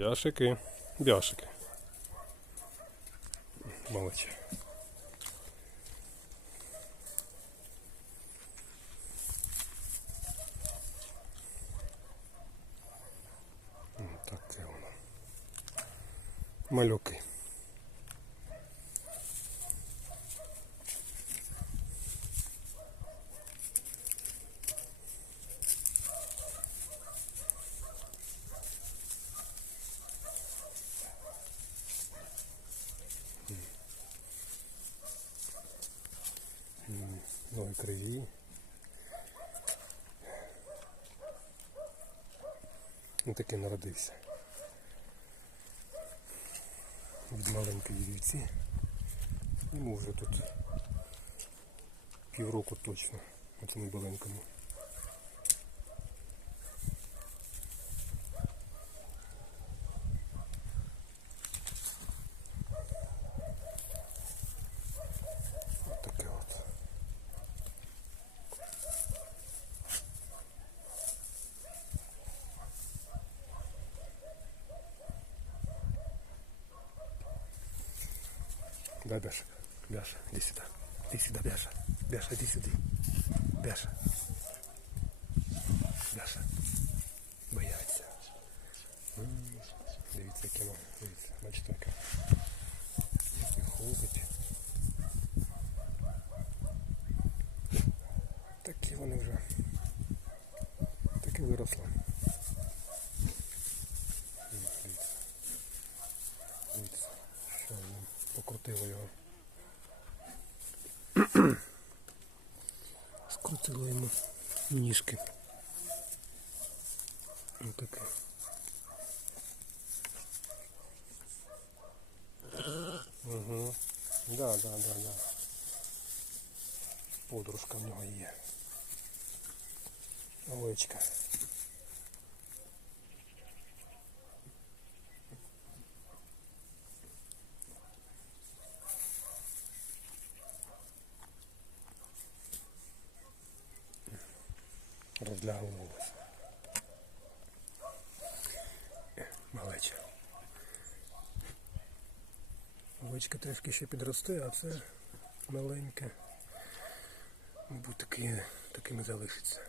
Бяшики, бяшики. Молодь. М, Таке воно. Малюки. Криві. Ну таки народився. Від маленької вівці. Йому вже тут півроку точно, оцьому біленькому. Да, Бяша. Бяша, иди сюда. Иди сюда, Бяша. Бяша, иди сюда. Бяша. Бяша. Бояться. М, Дивіться, кіно. Дивіться, бачите, яке. Які Їм покрутило його. Скрутило йому ніжки. Отаке. Угу. Да, да, да, да. Подружка в нього є. Овечка. Розляглося. Малеча. Овечка трішки ще підросте, а це маленьке. Мабуть, таки, таким і залишиться.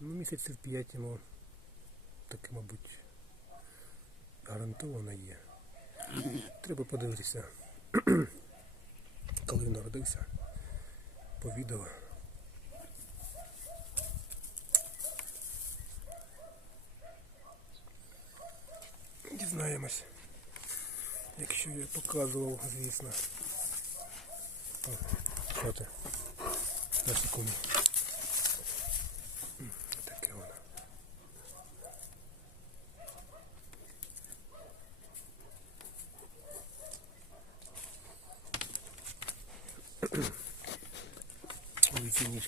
Ну, місяців п'ять йому таке, мабуть, гарантовано є. Треба подивитися, коли він народився по відео. Дізнаємось, якщо я показував, звісно. О, що? На секунду. М, Таке воно.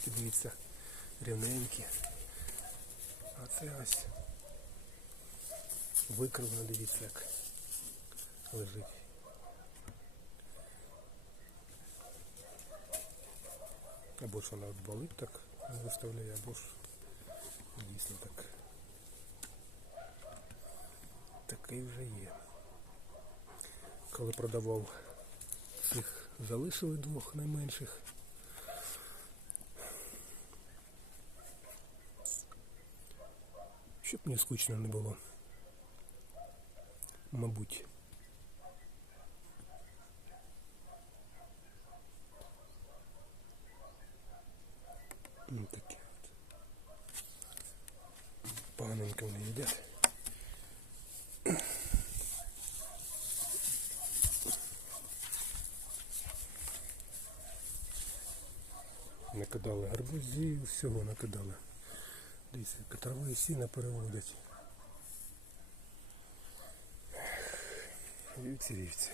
Ой, дивіться, рівненькі. А це ось викривлено, дивіться, як лежить. Або ж вона болить так виставляє, або ж дійсно так. Такий вже є. Коли продавав цих залишили двох найменших. Щоб мені скучно не було. Мабуть. Ну, такі от. Поганенько вони їдять. Накидали гарбузів, всього накидали. Дивіться, трави сіна переводять. Вівці, вівці.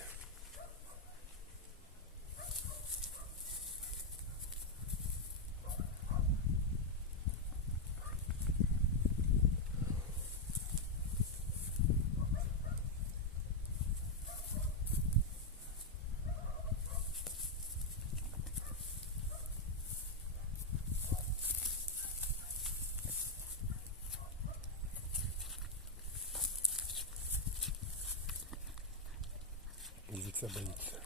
Боїться,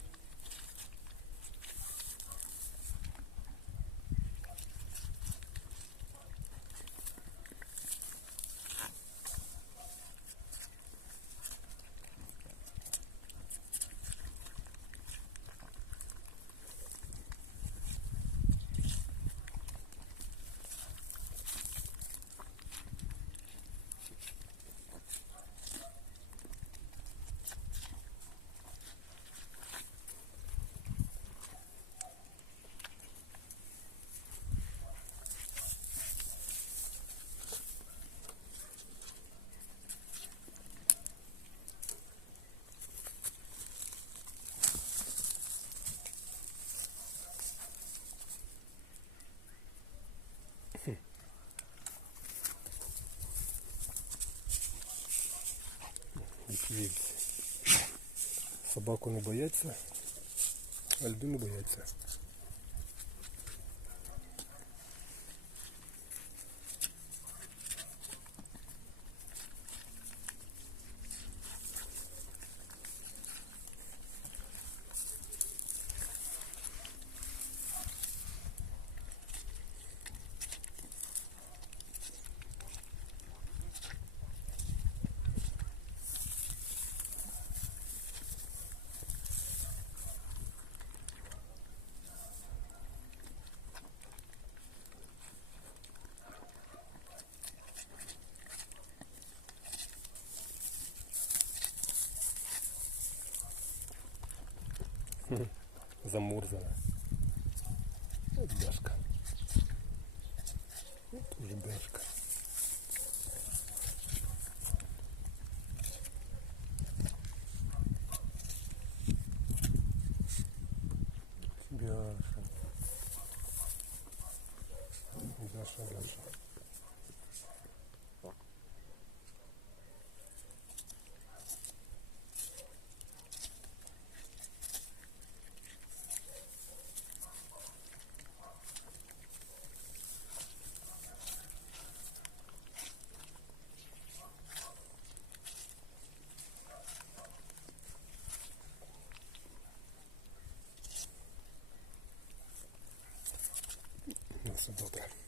вівці. Собаку не бояться, а людину бояться. Замурзана. Вот бляшка. Вот уже бляшка. どうだ